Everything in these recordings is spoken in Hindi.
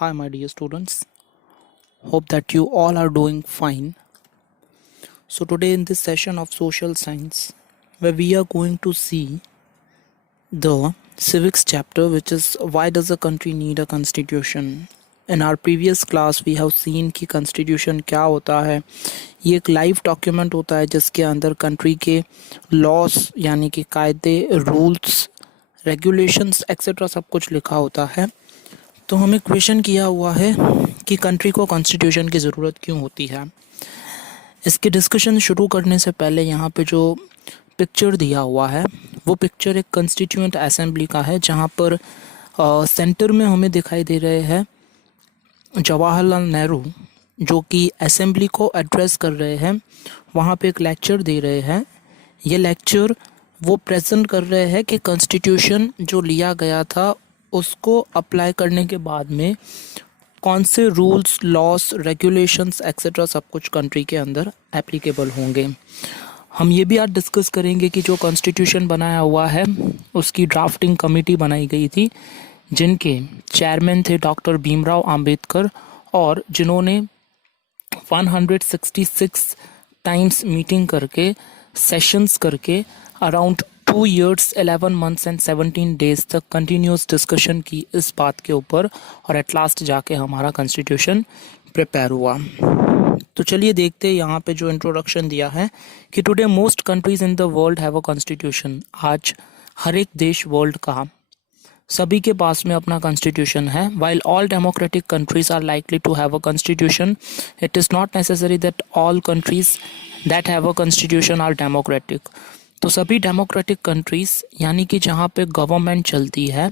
Hi, my dear students. Hope that you all are doing fine. So, today in this session of social science, where we are going to see the civics chapter, which is why does a country need a constitution. In our previous class, we have seen कि constitution क्या होता है. ये एक लाइव डॉक्यूमेंट होता है जिसके अंदर कंट्री के लॉस यानी कि कायदे, रूल्स, रेगुलेशंस एक्सेट्रा सब कुछ लिखा होता है. तो हमें क्वेश्चन किया हुआ है कि कंट्री को कॉन्स्टिट्यूशन की ज़रूरत क्यों होती है. इसके डिस्कशन शुरू करने से पहले यहाँ पे जो पिक्चर दिया हुआ है वो पिक्चर एक कॉन्स्टिट्यूएंट असेंबली का है, जहाँ पर सेंटर में हमें दिखाई दे रहे हैं जवाहरलाल नेहरू, जो कि असेंबली को एड्रेस कर रहे हैं. वहाँ पे एक लेक्चर दे रहे हैं. ये लेक्चर वो प्रेजेंट कर रहे हैं कि कॉन्स्टिट्यूशन जो लिया गया था उसको अप्लाई करने के बाद में कौन से रूल्स, लॉस, रेगुलेशंस एक्सेट्रा सब कुछ कंट्री के अंदर एप्लीकेबल होंगे. हम ये भी आज डिस्कस करेंगे कि जो कॉन्स्टिट्यूशन बनाया हुआ है उसकी ड्राफ्टिंग कमेटी बनाई गई थी, जिनके चेयरमैन थे डॉक्टर भीमराव अंबेडकर, और जिन्होंने 166 टाइम्स मीटिंग करके, सेशंस करके around 2 years 11 months and 17 days तक कंटिन्यूस डिस्कशन की इस बात के ऊपर, और एट लास्ट जाके हमारा कॉन्स्टिट्यूशन प्रिपेयर हुआ. तो चलिए देखते हैं यहाँ पे जो इंट्रोडक्शन दिया है कि today most countries in the world have a constitution. आज हर एक देश वर्ल्ड का सभी के पास में अपना कॉन्स्टिट्यूशन है. While all democratic countries are likely to have a constitution, it is not necessary that all countries that have a constitution are democratic. तो सभी डेमोक्रेटिक कंट्रीज़ यानी कि जहाँ पे गवर्नमेंट चलती है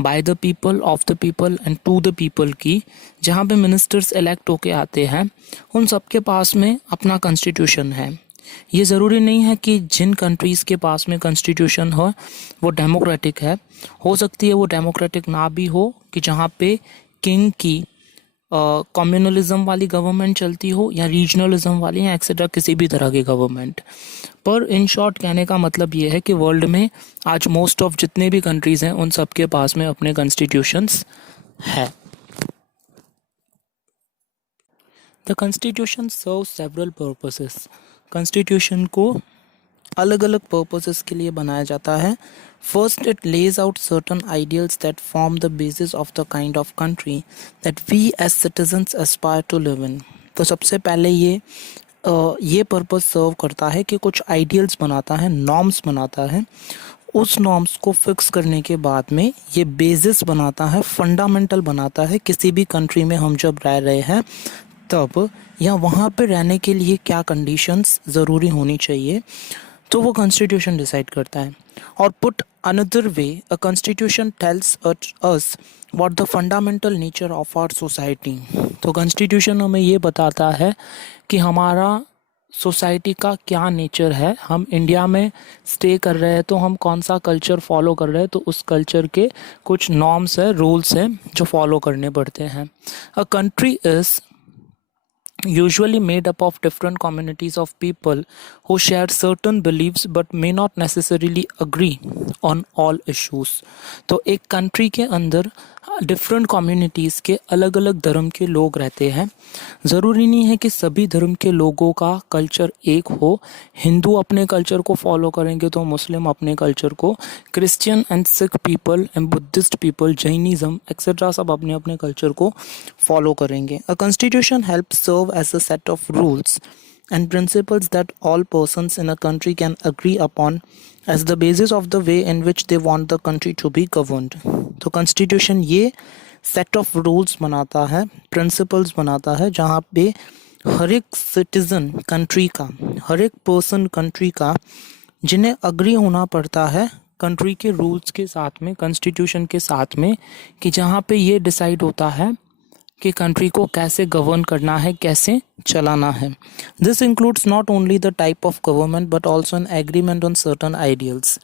by the people, of the people and to the people की, जहाँ पे मिनिस्टर्स इलेक्ट होके आते हैं, उन सब के पास में अपना कॉन्स्टिट्यूशन है. ये ज़रूरी नहीं है कि जिन कंट्रीज़ के पास में कॉन्स्टिट्यूशन हो वो डेमोक्रेटिक है. हो सकती है वो डेमोक्रेटिक ना भी हो, कि जहाँ पे किंग की कम्युनलिज्म वाली गवर्नमेंट चलती हो, या रीजनलिज्म वाली, या एक्सेट्रा किसी भी तरह की गवर्नमेंट. पर इन शॉर्ट कहने का मतलब ये है कि वर्ल्ड में आज मोस्ट ऑफ जितने भी कंट्रीज़ हैं उन सब के पास में अपने कॉन्स्टिट्यूशंस है. The constitution serve several purposes. Constitution को अलग अलग पर्पसेस के लिए बनाया जाता है. First, it lays out certain ideals that form the basis of the kind of country that we as citizens aspire to live in. तो सबसे पहले ये पर्पस सर्व करता है कि कुछ आइडियल्स बनाता है, नॉर्म्स बनाता है. उस नॉर्म्स को फिक्स करने के बाद में ये बेसिस बनाता है, फंडामेंटल बनाता है किसी भी कंट्री में हम जब रह रहे हैं तब, या वहाँ पे रहने के लिए क्या कंडीशंस ज़रूरी होनी चाहिए, तो वो कॉन्स्टिट्यूशन डिसाइड करता है. और put another way, a constitution tells us what the fundamental nature of our society. तो कॉन्स्टिट्यूशन हमें ये बताता है कि हमारा सोसाइटी का क्या नेचर है. हम इंडिया में स्टे कर रहे हैं तो हम कौन सा कल्चर फॉलो कर रहे हैं, तो उस कल्चर के कुछ नॉर्म्स है, रूल्स हैं जो फॉलो करने पड़ते हैं. A country is usually made up of different communities of people who share certain beliefs but may not necessarily agree on all issues. तो एक कंट्री के अंदर डिफरेंट कम्युनिटीज़ के अलग अलग धर्म के लोग रहते हैं. ज़रूरी नहीं है कि सभी धर्म के लोगों का कल्चर एक हो. हिंदू अपने कल्चर को फॉलो करेंगे तो मुस्लिम अपने कल्चर को, Christian and Sikh people and Buddhist people, Jainism etcetera सब अपने अपने कल्चर को फॉलो करेंगे. A constitution help serve as a set of rules and principles that all persons in a country can agree upon as the basis of the way in which they want the country to be governed. तो कॉन्स्टिट्यूशन ये सेट ऑफ रूल्स बनाता है, प्रिंसिपल्स बनाता है, जहाँ पे हर एक सिटीज़न कंट्री का, हर एक पर्सन कंट्री का, जिन्हें अग्री होना पड़ता है कंट्री के रूल्स के साथ में, कॉन्स्टिट्यूशन के साथ में, कि जहाँ पे ये डिसाइड होता है कि कंट्री को कैसे गवर्न करना है, कैसे चलाना है. This includes not only the type of government but also an agreement on certain ideals.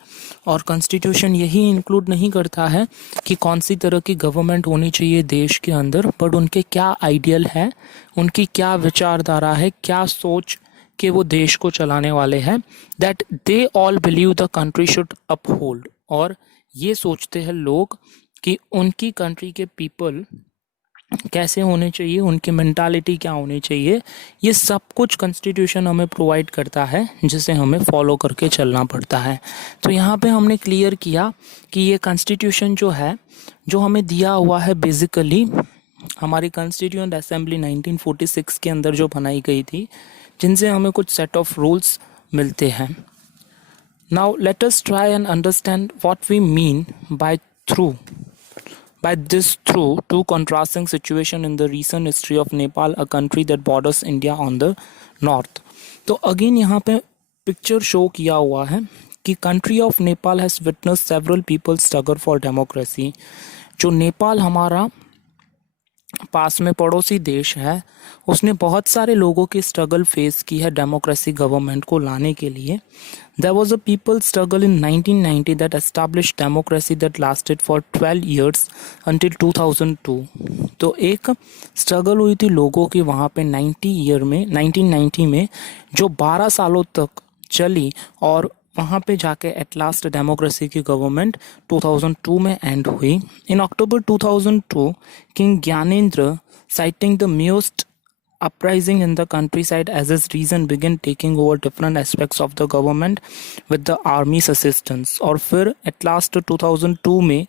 और कॉन्स्टिट्यूशन यही इंक्लूड नहीं करता है कि कौन सी तरह की गवर्नमेंट होनी चाहिए देश के अंदर, बट उनके क्या आइडियल है, उनकी क्या विचारधारा है, क्या सोच के वो देश को चलाने वाले हैं, that they all believe the country should uphold. और ये सोचते हैं लोग कि उनकी कंट्री के पीपल कैसे होने चाहिए, उनकी मेंटालिटी क्या होनी चाहिए, ये सब कुछ कॉन्स्टिट्यूशन हमें प्रोवाइड करता है, जिसे हमें फॉलो करके चलना पड़ता है। तो यहाँ पे हमने क्लियर किया कि ये कॉन्स्टिट्यूशन जो है, जो हमें दिया हुआ है, बेसिकली हमारी कॉन्स्टिट्यूएंट असेंबली 1946 के अंदर जो बनाई गई थी, जिनसे हमें कुछ सेट ऑफ रूल्स मिलते हैं। Now let us try and understand what we mean by this through two contrasting situation in the recent history of Nepal, a country that borders India on the north. तो अगेन यहाँ पे पिक्चर शो किया हुआ है कि country of Nepal has witness several people struggle for democracy. जो नेपाल हमारा पास में पड़ोसी देश है, उसने बहुत सारे लोगों की स्ट्रगल फेस की है डेमोक्रेसी गवर्नमेंट को लाने के लिए। There was a people struggle in 1990 that established democracy that lasted for 12 years until 2002. तो एक स्ट्रगल हुई थी लोगों की वहाँ पे 1990 में, जो 12 सालों तक चली और वहाँ पे जाके एट लास्ट डेमोक्रेसी की गवर्नमेंट 2002 में एंड हुई। इन अक्टूबर 2002 king Gyanendra, citing the most uprising in the countryside as his reason, began taking over different aspects of the government with the army's assistance। और फिर एट लास्ट 2002 में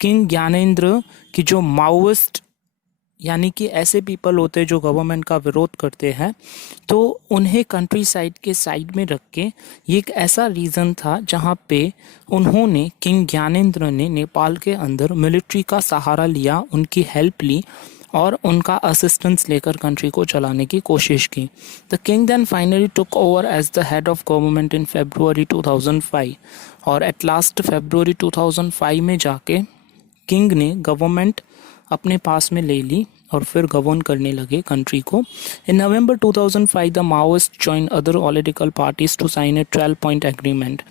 किंग ज्ञानेंद्र की जो माओइस्ट, यानी कि ऐसे पीपल होते हैं जो गवर्नमेंट का विरोध करते हैं, तो उन्हें कंट्री साइड के साइड में रख के, ये एक ऐसा रीज़न था जहाँ पे उन्होंने, किंग ज्ञानेंद्र ने नेपाल के अंदर मिलिट्री का सहारा लिया, उनकी हेल्प ली और उनका असिस्टेंस लेकर कंट्री को चलाने की कोशिश की। The king then finally took over as the head of government in February 2005। और एट लास्ट February 2005 में जाके किंग ने गवर्नमेंट अपने पास में ले ली और फिर गवर्न करने लगे कंट्री को। In November 2005 the Maoist join other political parties to sign a 12 point agreement.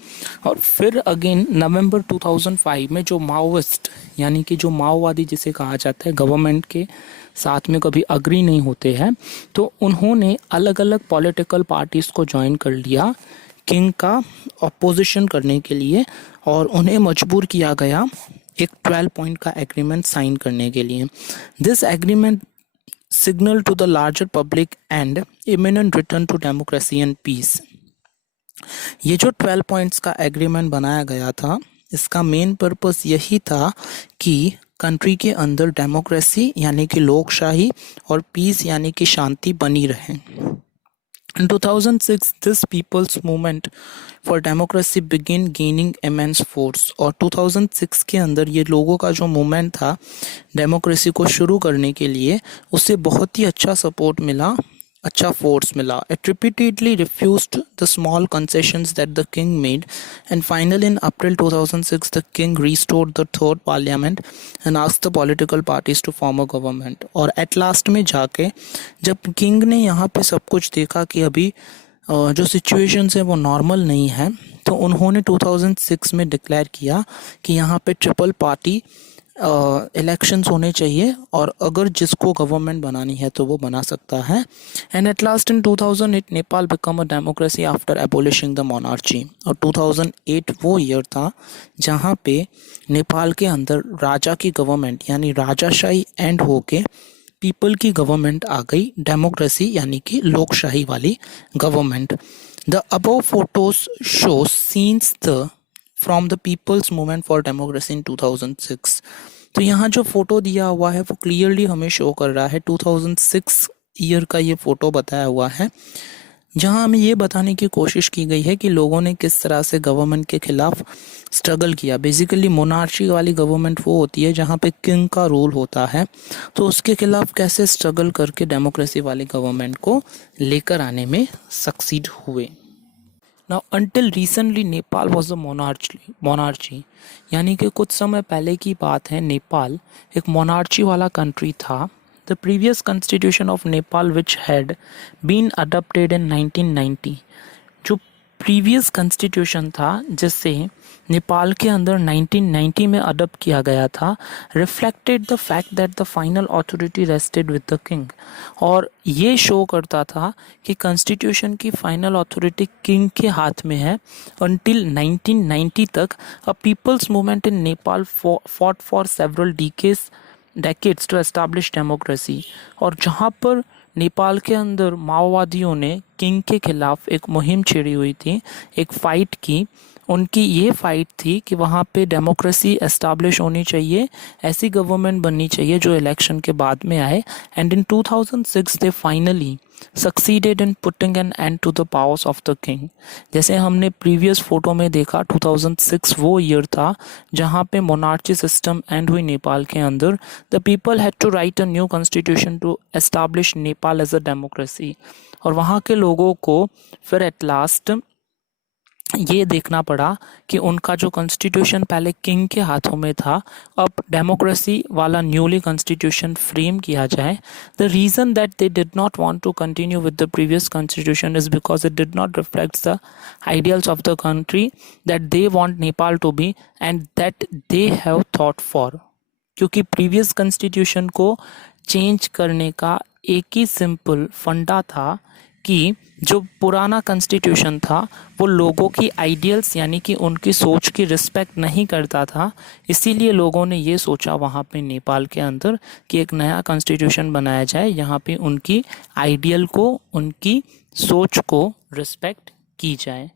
और फिर अगेन November 2005 में जो माओइस्ट, यानी कि जो माओवादी जिसे कहा जाता है, गवर्नमेंट के साथ में कभी अग्री नहीं होते हैं, तो उन्होंने अलग अलग पॉलिटिकल पार्टीज को ज्वाइन कर लिया किंग का अपोजिशन करने के लिए, और उन्हें मजबूर किया गया एक 12 पॉइंट का एग्रीमेंट साइन करने के लिए। This agreement signal to the larger public and imminent return to democracy and peace. ये जो 12 पॉइंट्स का एग्रीमेंट बनाया गया था, इसका मेन पर्पस यही था कि कंट्री के अंदर डेमोक्रेसी यानी कि लोकशाही और पीस यानी कि शांति बनी रहे। In 2006, this people's movement for democracy began gaining immense force। और 2006 के अंदर ये लोगों का जो मूवमेंट था डेमोक्रेसी को शुरू करने के लिए, उससे बहुत ही अच्छा सपोर्ट मिला, अच्छा फोर्स मिला। It repeatedly refused the small concessions that the king made, and finally in April 2006 the king restored the third parliament and asked the political parties to form a government। और at last में जाके जब किंग ने यहाँ पे सब कुछ देखा कि अभी जो सिचुएशंस है वो नॉर्मल नहीं है, तो उन्होंने 2006 में डिक्लेयर किया कि यहाँ पे ट्रिपल पार्टी इलेक्शंस होने चाहिए, और अगर जिसको गवर्नमेंट बनानी है तो वो बना सकता है। And at last in 2008 Nepal become a democracy after abolishing the monarchy. और 2008 वो ईयर था जहाँ पे नेपाल के अंदर राजा की गवर्नमेंट यानी राजाशाही एंड होके पीपल की गवर्नमेंट आ गई, डेमोक्रेसी यानी कि लोकशाही वाली government. The above photos show scenes the from the people's movement for democracy in 2006। तो यहाँ जो फोटो दिया हुआ है वो क्लियरली हमें शो कर रहा है 2006 ईयर का ये फोटो बताया हुआ है, जहाँ हमें ये बताने की कोशिश की गई है कि लोगों ने किस तरह से गवर्नमेंट के खिलाफ स्ट्रगल किया। बेसिकली मोनार्ची वाली गवर्नमेंट वो होती है जहाँ पे किंग का रूल होता है, तो उसके खिलाफ कैसे स्ट्रगल करके डेमोक्रेसी वाली गवर्नमेंट को लेकर आने में सक्सीड हुए। Now until recently Nepal was a monarchy, यानी कि कुछ समय पहले की बात है, नेपाल एक मोनार्ची वाला कंट्री था। The previous constitution of Nepal which had been adopted in 1990, जो प्रीवियस कॉन्स्टिट्यूशन था जिससे नेपाल के अंदर 1990 में अडॉप्ट किया गया था, reflected the fact that the final authority rested with the king. और ये शो करता था कि कॉन्स्टिट्यूशन की फाइनल अथॉरिटी किंग के हाथ में है। until 1990 तक a people's movement in Nepal fought for several decades decades to establish democracy. और जहाँ पर नेपाल के अंदर माओवादियों ने किंग के खिलाफ एक मुहिम छेड़ी हुई थी, एक फ़ाइट की, उनकी ये फाइट थी कि वहाँ पे डेमोक्रेसी एस्टाब्लिश होनी चाहिए, ऐसी गवर्नमेंट बननी चाहिए जो इलेक्शन के बाद में आए. And in 2006 they finally succeeded in putting an end to the powers of the king. जैसे हमने प्रीवियस फोटो में देखा, 2006 वो ईयर था जहाँ पे मोनार्ची सिस्टम एंड हुई नेपाल के अंदर. The people had to write a new constitution to establish Nepal as a democracy. और वहाँ के लोगों को फिर एट लास्ट ये देखना पड़ा कि उनका जो कॉन्स्टिट्यूशन पहले किंग के हाथों में था, अब डेमोक्रेसी वाला न्यूली कॉन्स्टिट्यूशन फ्रेम किया जाए. The reason that they did not want to continue with the previous constitution is because it did not reflects the ideals of the country that they want Nepal to be and that they have thought for. क्योंकि प्रीवियस कॉन्स्टिट्यूशन को चेंज करने का एक ही सिंपल फंडा था कि जो पुराना कॉन्स्टिट्यूशन था वो लोगों की आइडियल्स यानी कि उनकी सोच की रिस्पेक्ट नहीं करता था. इसीलिए लोगों ने ये सोचा वहाँ पे नेपाल के अंदर कि एक नया कॉन्स्टिट्यूशन बनाया जाए, यहाँ पे उनकी आइडियल को, उनकी सोच को रिस्पेक्ट की जाए.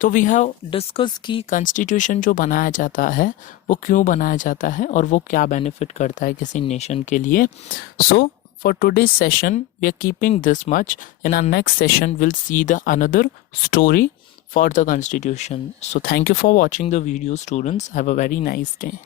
तो वी हैव डिस्कस कि कॉन्स्टिट्यूशन जो बनाया जाता है वो क्यों बनाया जाता है और वो क्या बेनिफिट करता है किसी नेशन के लिए. सो for today's session we are keeping this much. In our next session we'll see the another story for the constitution. So thank you for watching the video, students. Have a very nice day.